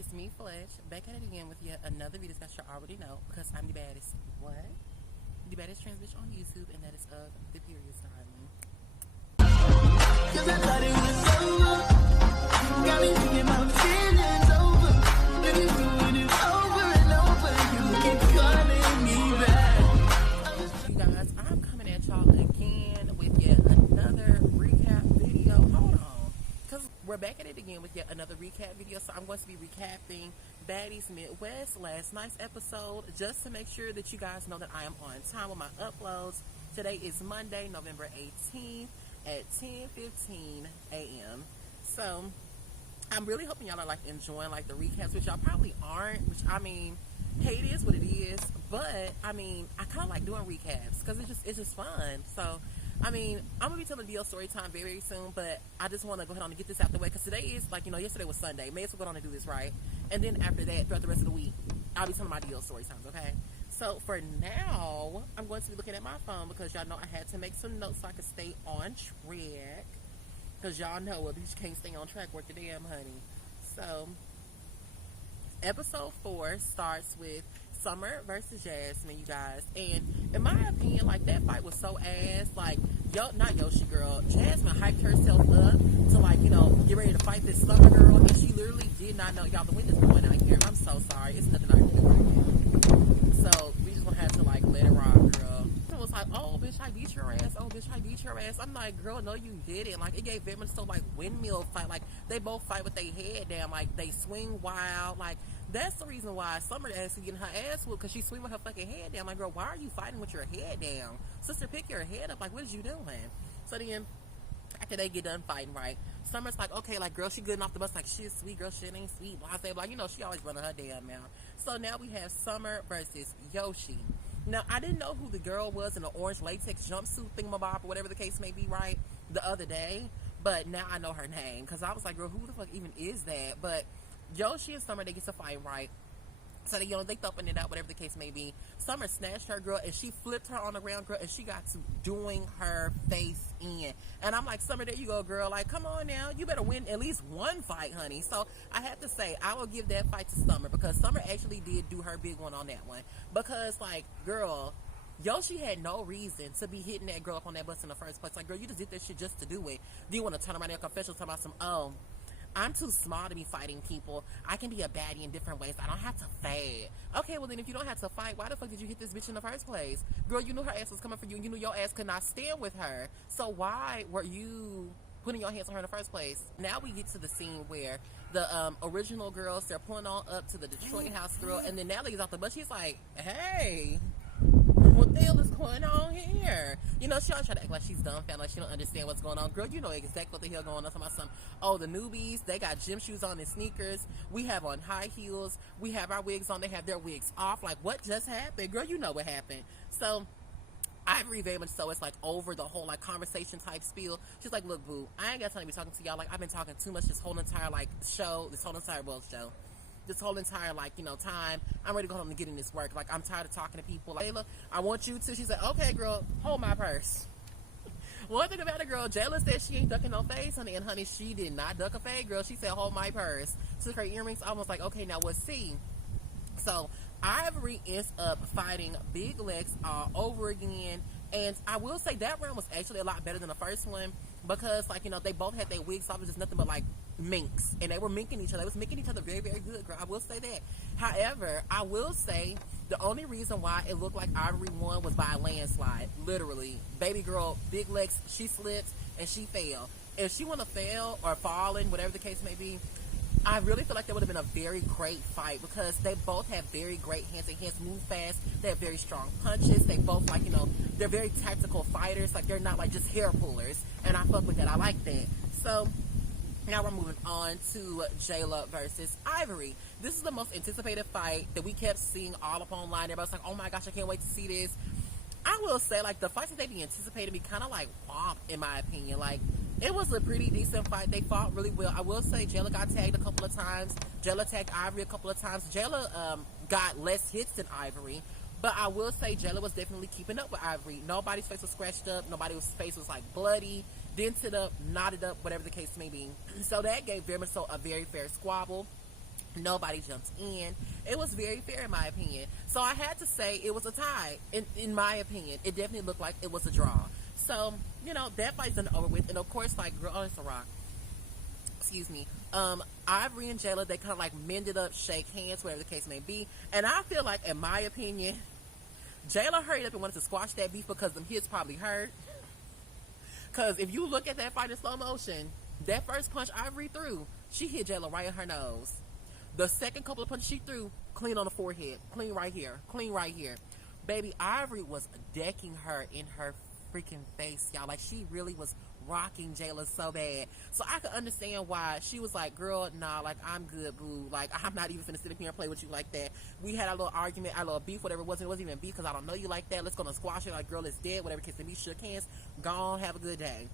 it's me, Fletch, back at it again with yet another video that you already know because I'm the baddest. What? The baddest trans bitch on YouTube, and that is of the period styling. Cause I thought it was over. Got me thinking about feelings over. If you doing it over and over, you keep calling me back. You guys, I'm coming at y'all again with yet another recap video. Hold on. Because we're back at it again with yet another recap video. So I'm going to be recapping Baddies Midwest, last night's episode, just to make sure that you guys know that I am on time with my uploads. Today is Monday, November 18th at 10:15 a.m. So I'm really hoping y'all are like enjoying like the recaps, which y'all probably aren't, which I mean, hey, it is what it is. But I mean, I kind of like doing recaps because it's just fun. So I mean, I'm gonna be telling DL story time very, very soon, but I just want to go ahead on and get this out the way because today is like, you know, yesterday was Sunday. May as well go on and do this right, and then after that, throughout the rest of the week, I'll be telling my DL story times. Okay. So for now, I'm going to be looking at my phone because y'all know I had to make some notes so I could stay on track. Because y'all know a bitch can't stay on track worth the damn honey. So episode 4 starts with Summer versus Jasmine, you guys. And in my opinion, like, that fight was so ass. Like, not Yoshi girl, Jasmine hyped herself up to, like, you know, get ready to fight this Summer girl, and she literally did not know. Y'all, the wind is blowing out here. I'm so sorry. It's nothing I can do right now. So we just gonna have to like let it rock, girl. It was like, oh bitch, I beat your ass. Oh bitch, I beat your ass. I'm like, girl, no you didn't. Like, it gave them so like windmill fight. Like, they both fight with their head down. Like, they swing wild. Like, that's the reason why Summer actually getting her ass whooped, because she swing with her fucking head down. Like, girl, why are you fighting with your head down? Sister, pick your head up. Like, what is you doing? So then, after they get done fighting, right, Summer's like, okay, like, girl, she good off the bus. Like, she's sweet, girl, shit ain't sweet. Blah, blah, blah. You know, she always running her damn mouth. So now we have Summer versus Yoshi. Now, I didn't know who the girl was in the orange latex jumpsuit thingamabob or whatever the case may be, right, the other day. But now I know her name, because I was like, girl, who the fuck even is that? But Yoshi and Summer, they get to fight, right? So they, you know, they thumping it out, whatever the case may be. Summer snatched her, girl, and she flipped her on the ground, girl, and she got to doing her face in. And I'm like, Summer, there you go, girl. Like, come on now. You better win at least one fight, honey. So I have to say, I will give that fight to Summer, because Summer actually did do her big one on that one. Because, like, girl, Yoshi had no reason to be hitting that girl up on that bus in the first place. Like, girl, you just did that shit just to do it. Then you want to turn around and confess, talking about some, oh, I'm too small to be fighting people. I can be a baddie in different ways. I don't have to fight. Okay, well then if you don't have to fight, why the fuck did you hit this bitch in the first place? Girl, you knew her ass was coming for you, and you knew your ass could not stand with her. So why were you putting your hands on her in the first place? Now we get to the scene where the original girls, they're pulling on up to the Detroit house girl, and then Natalie is off the bus. She's like, hey, what the hell is going on here? You know, she always try to act like she's dumbfounded, like she don't understand what's going on. Girl, you know exactly what the hell going on. Talking about some, oh, the newbies, they got gym shoes on and sneakers. We have on high heels. We have our wigs on. They have their wigs off. Like, what just happened? Girl, you know what happened. So Ivory very much so it's like over the whole like conversation type spiel. She's like, look, boo, I ain't got time to be talking to y'all. Like, I've been talking too much this whole entire like show, this whole entire world show. This whole entire, like, you know, time. I'm ready to go home and get in this work. Like, I'm tired of talking to people. Like, Jayla, I want you to. She said, okay, girl, hold my purse. One thing about the girl, Jayla said she ain't ducking no face, honey. And, honey, she did not duck a fade, girl. She said, hold my purse. Took her earrings. I was like, okay, now what's see? So, Ivory ends up fighting Big Lex all over again. And I will say that round was actually a lot better than the first one. Because, like, you know, they both had their wigs off. It was just nothing but, like, minks. And they were minking each other. They was minking each other very, very good, girl. I will say that. However, I will say the only reason why it looked like Ivory won was by a landslide. Literally. Baby girl, Big Legs, she slipped and she fell. If she wouldn't have fell or fallen, whatever the case may be, I really feel like that would have been a very great fight, because they both have very great hands. Their hands move fast. They have very strong punches. They both, like, you know, they're very tactical fighters. Like, they're not, like, just hair pullers. And I fuck with that. I like that. So now we're moving on to Jayla versus Ivory. This is the most anticipated fight that we kept seeing all up online. Everybody's like, oh my gosh, I can't wait to see this. I will say, like, the fights that they be anticipated be kind of like womp, in my opinion. Like, it was a pretty decent fight. They fought really well. I will say Jayla got tagged a couple of times. Jayla tagged Ivory a couple of times. Jayla got less hits than Ivory. But I will say Jayla was definitely keeping up with Ivory. Nobody's face was scratched up. Nobody's face was, like, bloody, dented up, knotted up, whatever the case may be. So that gave very much so a very fair squabble. Nobody jumped in. It was very fair in my opinion. So I had to say it was a tie. In my opinion, it definitely looked like it was a draw. So, that fight's done over with. And of course, like, girl, oh, it's a rock. Excuse me. Ivory and Jayla, they kind of like mended up, shake hands, whatever the case may be. And I feel like, in my opinion, Jayla hurried up and wanted to squash that beef because them hits probably hurt. Because if you look at that fight in slow motion, that first punch Ivory threw, she hit Jayla right in her nose. The second couple of punches she threw, clean on the forehead, clean right here, clean right here. Baby, Ivory was decking her in her freaking face, y'all. Like, she really was rocking Jayla so bad. So I could understand why she was like, girl, nah, like, I'm good, boo. Like, I'm not even finna sit up here and play with you like that. We had a little argument, our little beef, whatever it wasn't even beef because I don't know you like that. Let's go and squash it. Like, girl, it's dead, whatever case may be. Shook hands, gone, have a good day.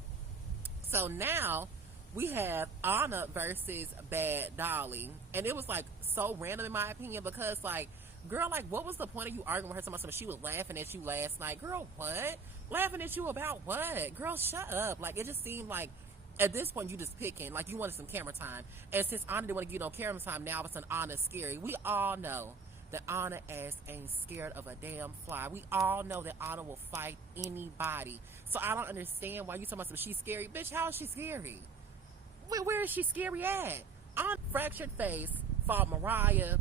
So now we have Anna versus Bad Dolly. And it was like so random in my opinion because, like, girl, like, what was the point of you arguing with her so much? She was laughing at you last night. Girl, what? Laughing at you about what? Girl, shut up. Like, it just seemed like at this point you just picking. Like, you wanted some camera time. And since Anna didn't want to give you no camera time, now all of a sudden Anna's scary. We all know that Anna ass ain't scared of a damn fly. We all know that Anna will fight anybody. So I don't understand why you talking about she's scary. Bitch, how is she scary? Where is she scary at? Anna fractured face, fought Mariah,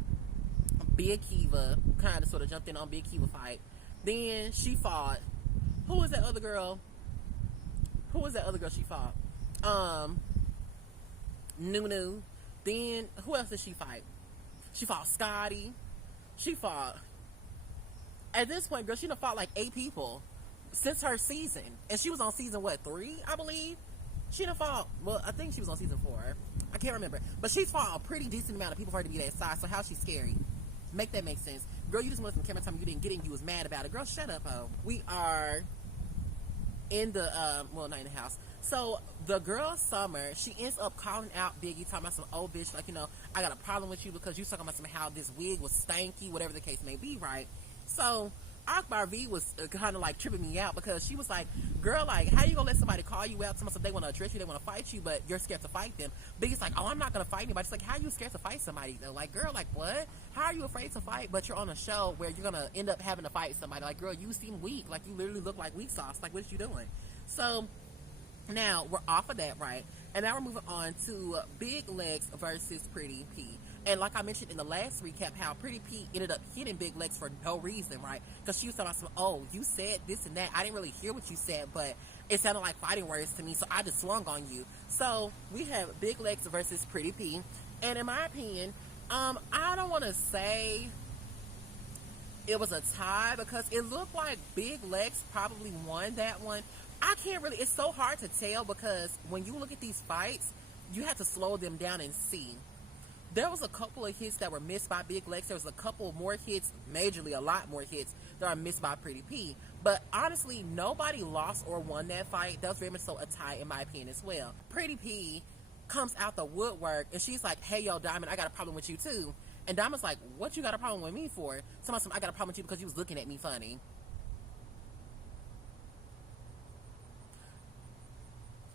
Big Kiva, kind of sort of jumped in on Big Kiva fight. Then she fought, who was that other girl? Who was that other girl she fought? Nunu. Then who else did she fight? She fought Scotty. She fought, at this point, girl, she done fought like 8 people since her season. And she was on season, what, 3, I believe? She done fought, well, I think she was on season 4. I can't remember. But she's fought a pretty decent amount of people for her to be that size. So how's she scary? Make that make sense. Girl, you just wanted some camera time. You didn't get it. You was mad about it. Girl, shut up, ho. We are in the, well, not in the house. So the girl Summer, she ends up calling out Biggie, talking about some old bitch, like, I got a problem with you because you talking about how this wig was stanky, whatever the case may be, right? So Akbar V was kind of like tripping me out because she was like, girl, like, how you gonna let somebody call you out, somebody, they want to address you, they want to fight you, but you're scared to fight them? Biggie's like, oh, I'm not gonna fight anybody. It's like, how are you scared to fight somebody though? Like, girl, like, what? How are you afraid to fight, but you're on a show where you're gonna end up having to fight somebody? Like, girl, you seem weak. Like, you literally look like weak sauce. Like, what is you doing? So now we're off of that, right? And now we're moving on to Big Legs versus Pretty P. And like I mentioned in the last recap, how Pretty P ended up hitting Big Legs for no reason, right? Because she was talking about oh, you said this and that. I didn't really hear what you said, but it sounded like fighting words to me, so I just swung on you. So we have Big Legs versus Pretty P. And in my opinion, I don't want to say it was a tie because it looked like Big Legs probably won that one. I can't really, it's so hard to tell because when you look at these fights, you have to slow them down and see. There was a couple of hits that were missed by Big Legs. There was a couple more hits, majorly a lot more hits, that are missed by Pretty P. But honestly, nobody lost or won that fight. That was very much so a tie in my opinion as well. Pretty P comes out the woodwork and she's like, hey, yo, Diamond, I got a problem with you too. And Diamond's like, what you got a problem with me for? Somebody said, I got a problem with you because you was looking at me funny.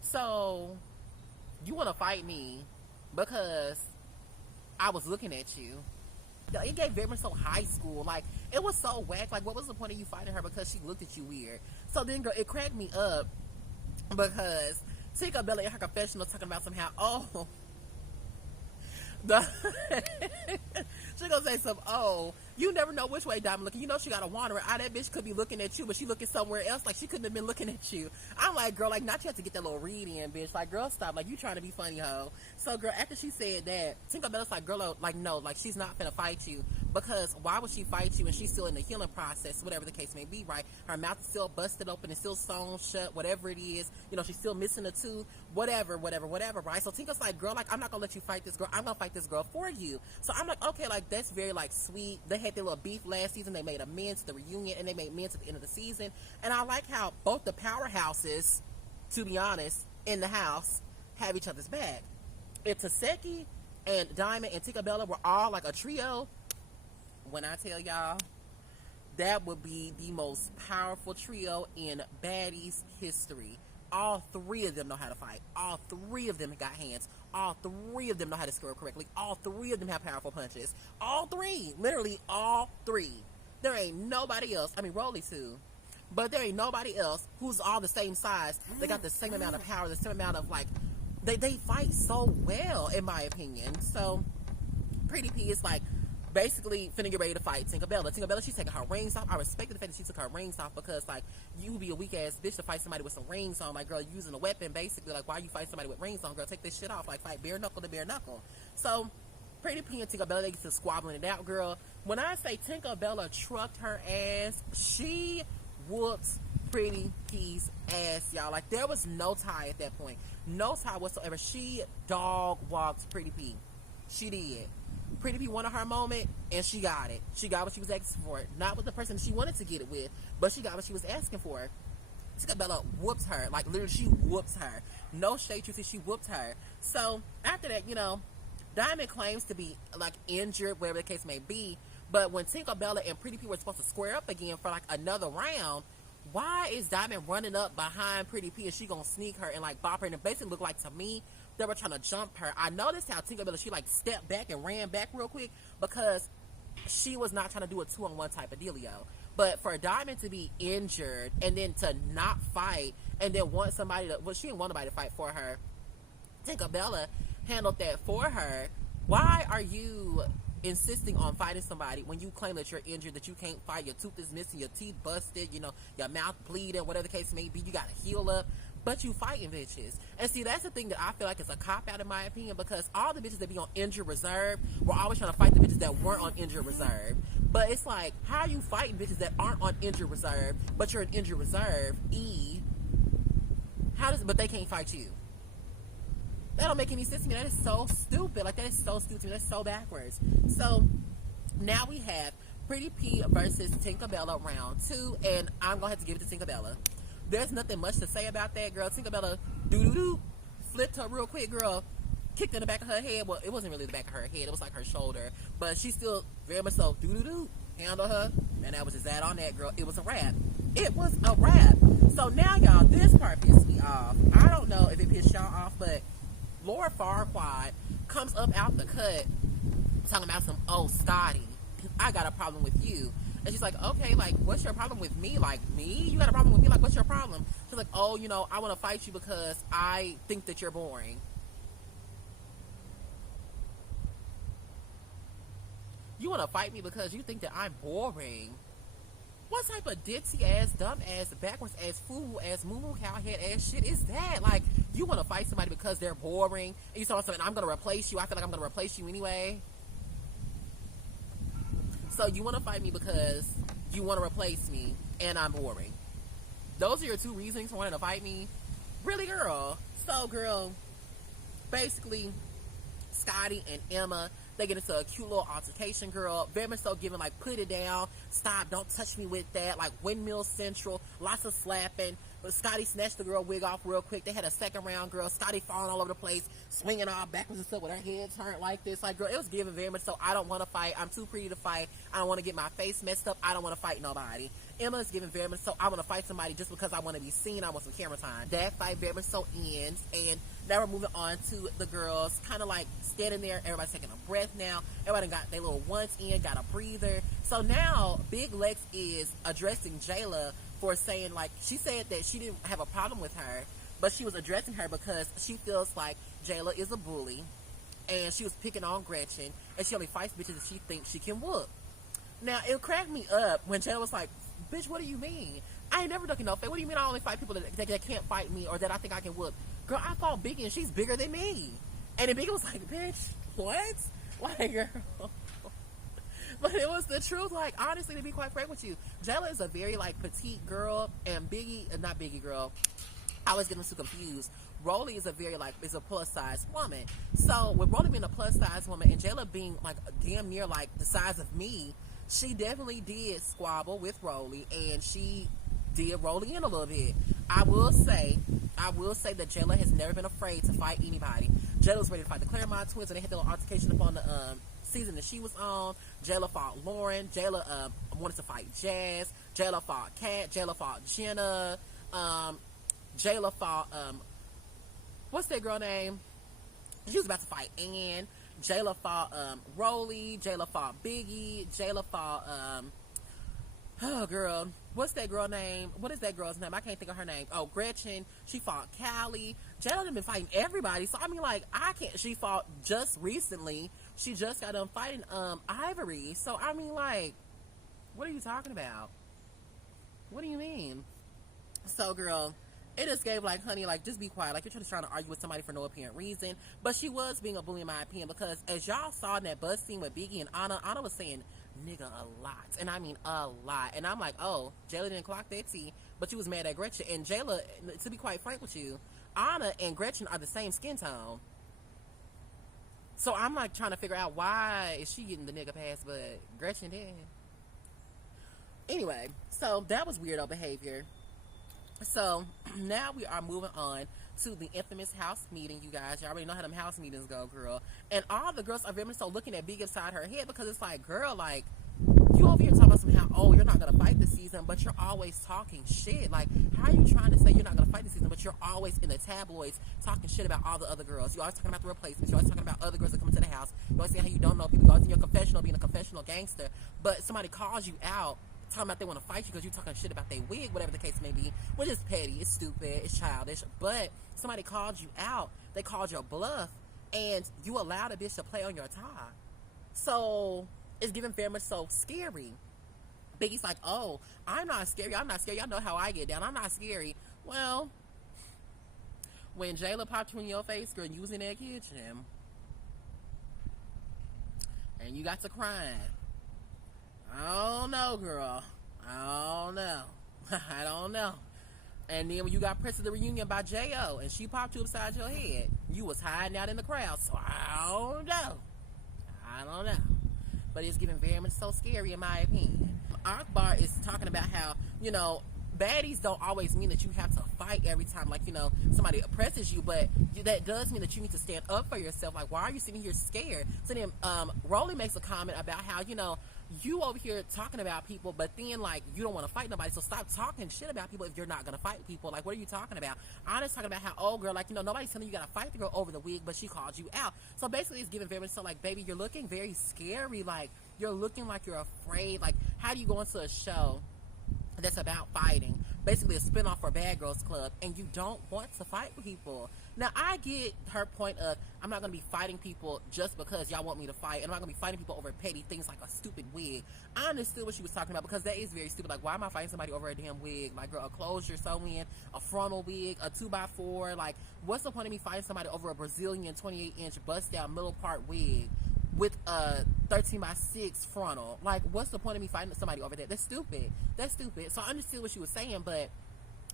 So, you want to fight me because I was looking at you. It gave very much so high school. Like, it was so whack. Like, what was the point of you fighting her because she looked at you weird? So then, girl, it cracked me up because Tika Bella in her confessional talking about somehow, oh, she gonna say something, oh, you never know which way Diamond looking. You know she got a wanderer. That bitch could be looking at you, but she looking somewhere else. Like, she couldn't have been looking at you. I'm like, girl, like, not you have to get that little read in, bitch. Like, girl, stop. Like, you trying to be funny, ho. So, girl, after she said that, Tinkerbella's like, girl, like, no, like, she's not finna fight you because why would she fight you and she's still in the healing process, whatever the case may be, right? Her mouth is still busted open and still sewn shut, whatever it is. She's still missing a tooth, whatever, right? So Tinker's like, girl, like, I'm not gonna let you fight this girl. I'm gonna fight this girl for you. So I'm like, okay, like, that's very, like, sweet. They had their little beef last season. They made amends, the reunion, and they made amends at the end of the season. And I like how both the powerhouses, to be honest, in the house, have each other's back. And Taseki and Diamond and Tinkerbella were all like a trio. When I tell y'all, that would be the most powerful trio in Baddies history. All 3 of them know how to fight. All 3 of them got hands All three of them know how to score correctly. All three of them have powerful punches. All three. Literally all three. There ain't nobody else. I mean, Rolly too. But there ain't nobody else who's all the same size. They got the same amount of power, the same amount of, like, they fight so well, in my opinion. So, Pretty P is, like, basically finna get ready to fight Tinkerbella. Tinkerbella, she's taking her rings off. I respected the fact that she took her rings off because, like, you would be a weak-ass bitch to fight somebody with some rings on. Like, girl, using a weapon, basically. Like, why you fight somebody with rings on? Girl, take this shit off. Like, fight bare knuckle to bare knuckle. So, Pretty P and Tinkerbella, they get to squabbling it out, girl. When I say Tinkerbella trucked her ass, she whooped Pretty P's ass, y'all. Like, there was no tie at that point. No tie whatsoever. She dog-walked Pretty P. She did. Pretty P wanted her moment, and she got it. She got what she was asking for. Not with the person she wanted to get it with, but she got what she was asking for. Tinkerbella whoops her. Like, literally, she whoops her. No shade, Truthie, she whooped her. So, after that, you know, Diamond claims to be, like, injured, whatever the case may be, but when Tinkerbella and Pretty P were supposed to square up again for, like, another round, why is Diamond running up behind Pretty P and she gonna sneak her and, like, bop her? And it basically looked like, to me, they were trying to jump her. I noticed how Tinkerbella, she, like, stepped back and ran back real quick because she was not trying to do a 2-on-1 type of dealio. But for Diamond to be injured and then to not fight and then want somebody to, well, she didn't want nobody to fight for her. Tinkerbella handled that for her. Why are you insisting on fighting somebody when you claim that you're injured, that you can't fight, your tooth is missing, your teeth busted, you know, your mouth bleeding, whatever the case may be, you gotta heal up, but you fighting bitches? And see, that's the thing that I feel like is a cop-out in my opinion, because all the bitches that be on injured reserve were always trying to fight the bitches that weren't on injured reserve. But it's like, how are you fighting bitches that aren't on injured reserve, but you're in injured reserve, but they can't fight you? That don't make any sense to me. That is so stupid. Like, that is so stupid to me. That's so backwards. So, now we have Pretty P versus Tinkerbella round 2, and I'm going to have to give it to Tinkerbella. There's nothing much to say about that, girl. Tinkerbella, doo-doo-doo, flipped her real quick, girl. Kicked in the back of her head. Well, it wasn't really the back of her head. It was like her shoulder. But she still very much so, doo-doo-doo, handled her. And that was just that on that, girl. It was a wrap. It was a wrap. So, now, y'all, this part pissed me off. I don't know if it pissed y'all off, but Laura Farquaad comes up out the cut talking about some, oh, Scotty, I got a problem with you. And she's like, okay, like, what's your problem with me? Like, me? You got a problem with me? Like, what's your problem? She's like, oh, you know, I want to fight you because I think that you're boring. You want to fight me because you think that I'm boring? What type of ditzy ass, dumb ass, backwards ass, fool ass, moo cowhead ass shit is that? Like, you want to fight somebody because they're boring, and you tell something, I'm going to replace you. I feel like I'm going to replace you anyway. So you want to fight me because you want to replace me, and I'm boring. Those are your two reasons for wanting to fight me? Really, girl? So, girl, basically, Scotty and Emma, they get into a cute little altercation, girl. Very much so giving, like, put it down. Stop. Don't touch me with that. Like, Windmill Central. Lots of slapping. But Scotty snatched the girl wig off real quick. They had a second round, girl. Scotty falling all over the place. Swinging all backwards and stuff with her head turned like this. Like, girl, it was giving very much so. I don't want to fight. I'm too pretty to fight. I don't want to get my face messed up. I don't want to fight nobody. Emma is giving very much so. I want to fight somebody just because I want to be seen. I want some camera time. That fight very much so ends. And now we're moving on to the girls. Kind of like standing there. Everybody's taking a breath now. Everybody got their little ones in. Got a breather. So now Big Lex is addressing Jayla for saying, like, she said that she didn't have a problem with her, but she was addressing her because she feels like Jayla is a bully, and she was picking on Gretchen, and she only fights bitches that she thinks she can whoop. Now, it cracked me up when Jayla was like, bitch, what do you mean? I ain't never ducking no fight. What do you mean I only fight people that can't fight me or that I think I can whoop? Girl, I fought Biggie, and she's bigger than me. And then Biggie was like, bitch, what? Like, girl. But it was the truth. Like, honestly, to be quite frank with you, Jayla is a very, like, petite girl, and not Biggie girl, I always get them too confused. Rolly is a very, like, is a plus-size woman. So, with Rolly being a plus-size woman and Jayla being, like, damn near, like, the size of me, she definitely did squabble with Rolly, and she did Rolly in a little bit. I will say that Jayla has never been afraid to fight anybody. Jayla was ready to fight the Claremont twins, and they had their altercation upon the, season that she was on. Jayla fought Lauren. Jayla wanted to fight Jazz. Jayla fought Kat. Jayla fought Jenna. Jayla fought what's that girl name? She was about to fight Ann. Jayla fought Rolly. Jayla fought Biggie. Jayla fought oh girl, what's that girl name? What is that girl's name? I can't think of her name. Oh, Gretchen. She fought Callie. Jayla done been fighting everybody. So I mean, like, I can't. She fought just recently. She just got done fighting Ivory. So I mean, like, what are you talking about? What do you mean? So girl, it just gave like, honey, like, just be quiet. Like, you're just trying to argue with somebody for no apparent reason. But she was being a bully in my opinion, because as y'all saw in that bus scene with Biggie and Anna was saying nigga a lot, and I mean a lot, and I'm like, oh, Jayla didn't clock that tea, but you was mad at Gretchen. And Jayla, to be quite frank with you, Anna and Gretchen are the same skin tone, so I'm like trying to figure out why is she getting the nigga pass but Gretchen didn't. Anyway, so that was weirdo behavior. So now we are moving on to the infamous house meeting, you guys. Y'all already know how them house meetings go, girl. And all the girls are very much so looking at Big inside her head, because it's like, girl, like, you over here talking about somehow, oh, you're not going to fight this season, but you're always talking shit. Like, how are you trying to say you're not going to fight this season, but you're always in the tabloids talking shit about all the other girls? You're always talking about the replacements. You're always talking about other girls that come into the house. You're always saying how you don't know people. You're always in your confessional being a confessional gangster. But somebody calls you out talking about they want to fight you because you're talking shit about their wig, whatever the case may be, which is petty, it's stupid, it's childish. But somebody called you out, they called your bluff, and you allowed a bitch to play on your tie. So it's giving very much so scary. Biggie's like, oh, I'm not scary. Y'all know how I get down. I'm not scary. Well, when Jayla popped you in your face, girl, you was in that kitchen, and you got to crying. I don't know, girl. I don't know. I don't know. And then when you got pressed to the reunion by J.O. and she popped you upside your head, you was hiding out in the crowd. So I don't know. I don't know. But it's getting very much so scary in my opinion. Akbar is talking about how, you know, baddies don't always mean that you have to fight every time, like, you know, somebody oppresses you, but that does mean that you need to stand up for yourself. Like, why are you sitting here scared? So then Rolly makes a comment about how, you know, you over here talking about people, but then, like, you don't want to fight nobody, so stop talking shit about people if you're not going to fight people. Like, what are you talking about? Anna's talking about how, oh, girl, like, you know, nobody's telling you got to fight the girl over the wig, but she called you out. So basically it's giving very much so, like, baby, you're looking very scary. Like, you're looking like you're afraid. Like, how do you go into a show that's about fighting, basically a spinoff for Bad Girls Club, and you don't want to fight people? Now, I get her point of, I'm not going to be fighting people just because y'all want me to fight, and I'm not going to be fighting people over petty things like a stupid wig. I understood what she was talking about, because that is very stupid. Like, why am I fighting somebody over a damn wig? Like, girl, a closure sew-in, a frontal wig, a 2x4. Like, what's the point of me fighting somebody over a Brazilian 28-inch bust-down middle part wig with a 13x6 frontal? Like, what's the point of me fighting somebody over that? That's stupid. That's stupid. So I understood what she was saying, but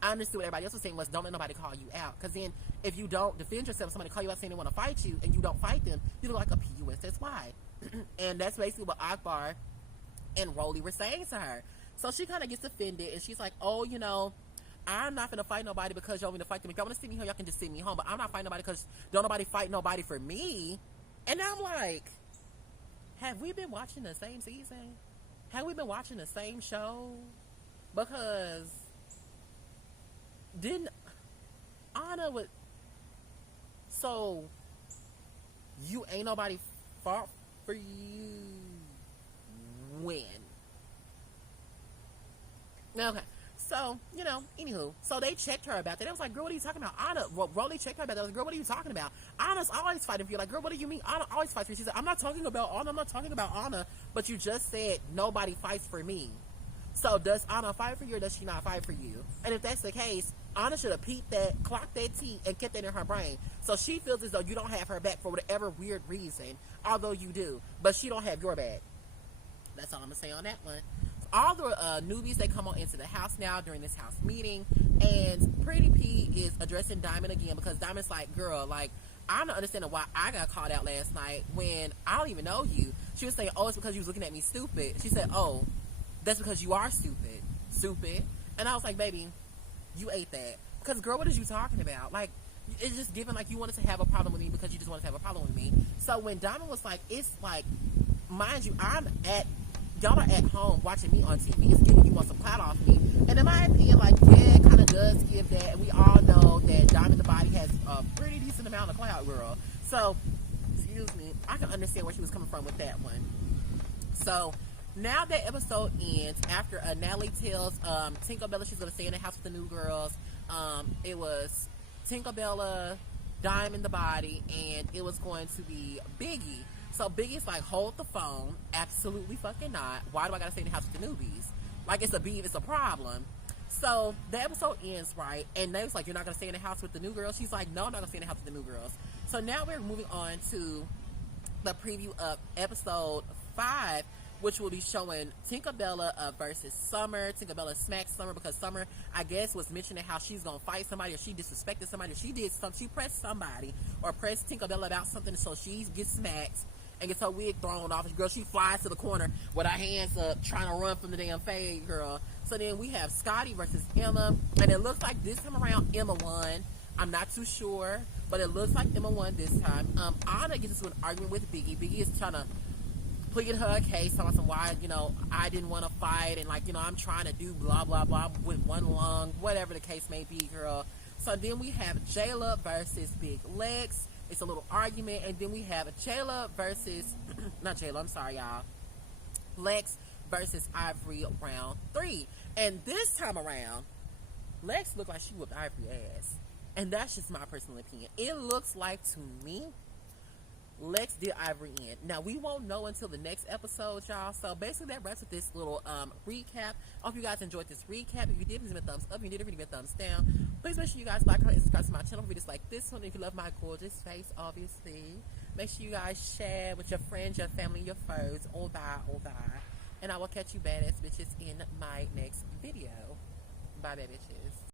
I understood what everybody else was saying was, don't let nobody call you out. Because then, if you don't defend yourself, somebody call you out saying they want to fight you, and you don't fight them, you look like a PUS. That's why. And that's basically what Akbar and Rolly were saying to her. So she kind of gets offended, and she's like, oh, you know, I'm not going to fight nobody because y'all want me to fight them. If y'all want to send me home, y'all can just send me home. But I'm not fighting nobody because don't nobody fight nobody for me. And I'm like, have we been watching the same season? Have we been watching the same show? Because didn't Anna would, so you ain't nobody fought for you when? Okay. So, you know, anywho, so they checked her about that. It was like, girl, what are you talking about? Anna, Rolly checked her about that. I was like, girl, what are you talking about? Anna's always fighting for you. Like, girl, what do you mean? Anna always fights for you. She said, I'm not talking about Anna. I'm not talking about Anna. But you just said nobody fights for me. So does Anna fight for you, or does she not fight for you? And if that's the case, Anna should have peeped that, clocked that tea, and kept that in her brain. So she feels as though you don't have her back for whatever weird reason, although you do. But she don't have your back. That's all I'm going to say on that one. All the newbies, they come on into the house now during this house meeting, and Pretty P is addressing Diamond again, because Diamond's like, girl, like, I'm not understanding why I got called out last night when I don't even know you. She was saying, oh, it's because you was looking at me stupid. She said, oh, that's because you are stupid. Stupid. And I was like, baby, you ate that. Because, girl, what is you talking about? Like, it's just given like you wanted to have a problem with me because you just wanted to have a problem with me. So when Diamond was like, it's like, mind you, y'all are at home watching me on TV. It's giving you want some clout off me. And in my opinion, like, yeah, it kind of does give that. And we all know that Diamond the Body has a pretty decent amount of clout, girl. So, excuse me, I can understand where she was coming from with that one. So now that episode ends after Natalie tells Tinkerbella she's gonna stay in the house with the new girls. It was Tinkerbella, Diamond the Body, and it was going to be Biggie. So Biggie's like, hold the phone. Absolutely fucking not. Why do I gotta stay in the house with the newbies? Like it's a beef, it's a problem. So the episode ends, right? And they was like, you're not gonna stay in the house with the new girls? She's like, no, I'm not gonna stay in the house with the new girls. So now we're moving on to the preview of episode 5, which will be showing Tinkerbella versus Summer. Tinkerbella smacked Summer because Summer, I guess, was mentioning how she's gonna fight somebody, or she disrespected somebody, or she pressed somebody or pressed Tinkerbella about something, so she gets smacked and gets her wig thrown off. Girl, she flies to the corner with her hands up trying to run from the damn fade, girl. So then we have Scotty versus Emma, and it looks like this time around Emma won. I'm not too sure, but it looks like Emma won this time. Anna gets into an argument with Biggie. Biggie is trying to plead her case, telling some why, I didn't want to fight, and I'm trying to do blah blah blah with one lung, whatever the case may be, girl. So then we have Jayla versus Big Lex. It's a little argument, and then we have Jayla versus not Jayla, I'm sorry, y'all. Lex versus Ivory round 3, and this time around, Lex looked like she whooped Ivory ass, and that's just my personal opinion. It looks like to me Lex did Ivory in. Now, we won't know until the next episode, y'all. So, basically, that wraps up this little recap. I hope you guys enjoyed this recap. If you did, please give me a thumbs up. If you did, give me a thumbs down. Please make sure you guys like, comment, and subscribe to my channel for videos like this one. If you love my gorgeous face, obviously, make sure you guys share with your friends, your family, your foes. All that. And I will catch you badass bitches in my next video. Bye, bad bitches.